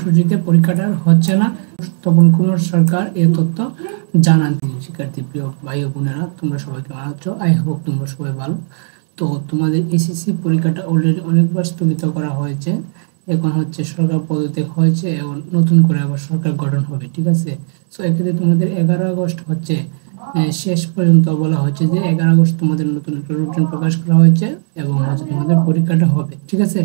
সময়সূচিতে পরীক্ষাটা হচ্ছে না। তপন কুমার সরকার এ তথ্য জানান তিনি। শিক্ষার্থী প্রিয় ভাই ও বোনেরা, তোমরা সবাই কেমন আছো? আই হোপ তোমরা সবাই ভালো। তো তোমাদের এসএসসি পরীক্ষাটা অলরেডি অনেকবার স্থগিত করা হয়েছে। এখন হচ্ছে সরকার পদত্যাগ হয়েছে এবং নতুন করে আবার সরকার গঠন হবে, ঠিক আছে। সো এক্ষেত্রে তোমাদের 11 আগস্ট হচ্ছে শেষ পর্যন্ত বলা হচ্ছে যে 11 আগস্ট তোমাদের নতুন একটা রুটিন প্রকাশ করা হয়েছে এবং হচ্ছে তোমাদের পরীক্ষাটা হবে, ঠিক আছে।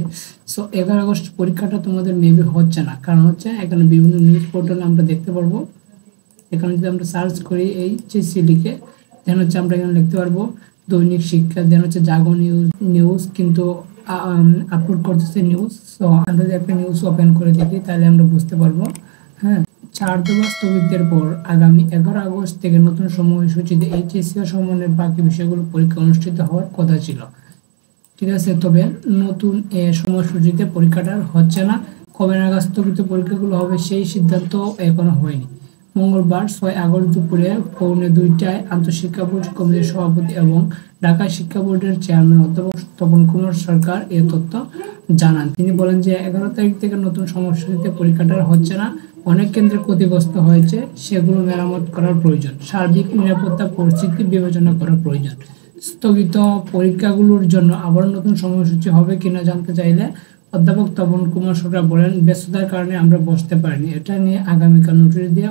সো 11 আগস্ট পরীক্ষাটা তোমাদের মেবি হচ্ছে না, কারণ হচ্ছে এখানে বিভিন্ন নিউজ পোর্টালে আমরা দেখতে পারবো। এখানে যদি আমরা সার্চ করি এইচএসসি লিখে, দেন হচ্ছে আমরা এখানে লিখতে পারবো দৈনিক শিক্ষা, দেন হচ্ছে জাগো নিউজ কিন্তু আপলোড করতেছে নিউজ। সো আমরা যদি একটা নিউজ ওপেন করে দেখি তাহলে আমরা বুঝতে পারবো। হ্যাঁ, 4 দফা স্থগিতের পর আগামী 11 আগস্ট থেকে নতুন সময়সূচিতে এইচএসসি ও সমমানের বাকি বিষয়গুলো পরীক্ষা অনুষ্ঠিত হওয়ার কথা ছিল, ঠিক আছে। তবে নতুন সময়সূচিতে পরীক্ষাটা হচ্ছে না। কবে নাগাদ স্থগিত পরীক্ষাগুলো হবে সেই সিদ্ধান্ত এখনো হয়নি। মঙ্গলবার 6 আগস্ট দুপুরে 1:45টায় আন্তঃশিক্ষা বোর্ড কমিটির সভাপতি এবং ঢাকা শিক্ষা বোর্ডের চেয়ারম্যান অধ্যাপক তপন কুমার সরকার এ তথ্য জানান। তিনি বলেন যে 11 তারিখ থেকে নতুন সময়সূচিতে পরীক্ষাটা হচ্ছে না। অনেক কেন্দ্রে ক্ষতিগ্রস্ত হয়েছে, সেগুলো মেরামত করার প্রয়োজন। সার্বিক নিরাপত্তা পরিস্থিতি বিবেচনা করা প্রয়োজন। স্থগিত পরীক্ষাগুলোর জন্য আবার নতুন সময়সূচি হবে কিনা জানতে চাইলে অধ্যাপক তপন কুমার সরকার বলেন, ব্যস্ততার কারণে আমরা বসতে পারিনি। এটা নিয়ে আগামীকাল নোটিশ দিয়ে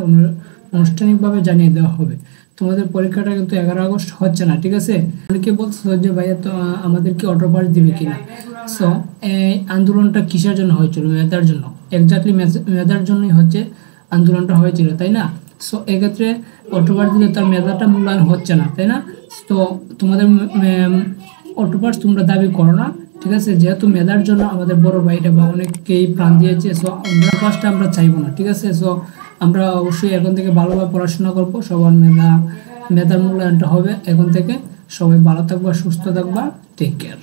আনুষ্ঠানিকভাবে জানিয়ে দেওয়া হবে। তোমাদের পরীক্ষাটা কিন্তু 11 আগস্ট হচ্ছে না, ঠিক আছে। অনেকে বলছো যে ভাইয়া তো আমাদের কি অটো পাস দিবে কিনা। সো এই আন্দোলনটা কিসের জন্য হয়েছিল? মেধার জন্য। এক্স্যাক্টলি মেধার জন্যই হচ্ছে আন্দোলনটা হয়েছিল, তাই না? সো এক্ষেত্রে অটো পাস দিলে তার মেধাটা মূল্যায়ন হচ্ছে না, তাই না? তো তোমাদের অটো পাস তোমরা দাবি করো না, ঠিক আছে। যেহেতু মেধার জন্য আমাদের বড় ভাইরা বা অনেকেই প্রাণ দিয়েছে, সো আমরা পাসটা আমরা চাইবো না, ঠিক আছে। সো আমরা অবশ্যই এখন থেকে ভালোভাবে পড়াশোনা করবো, সবার মেধার মূল্যায়নটা হবে এখন থেকে। সবাই ভালো থাকবা, সুস্থ থাকবা, টেক কেয়ার।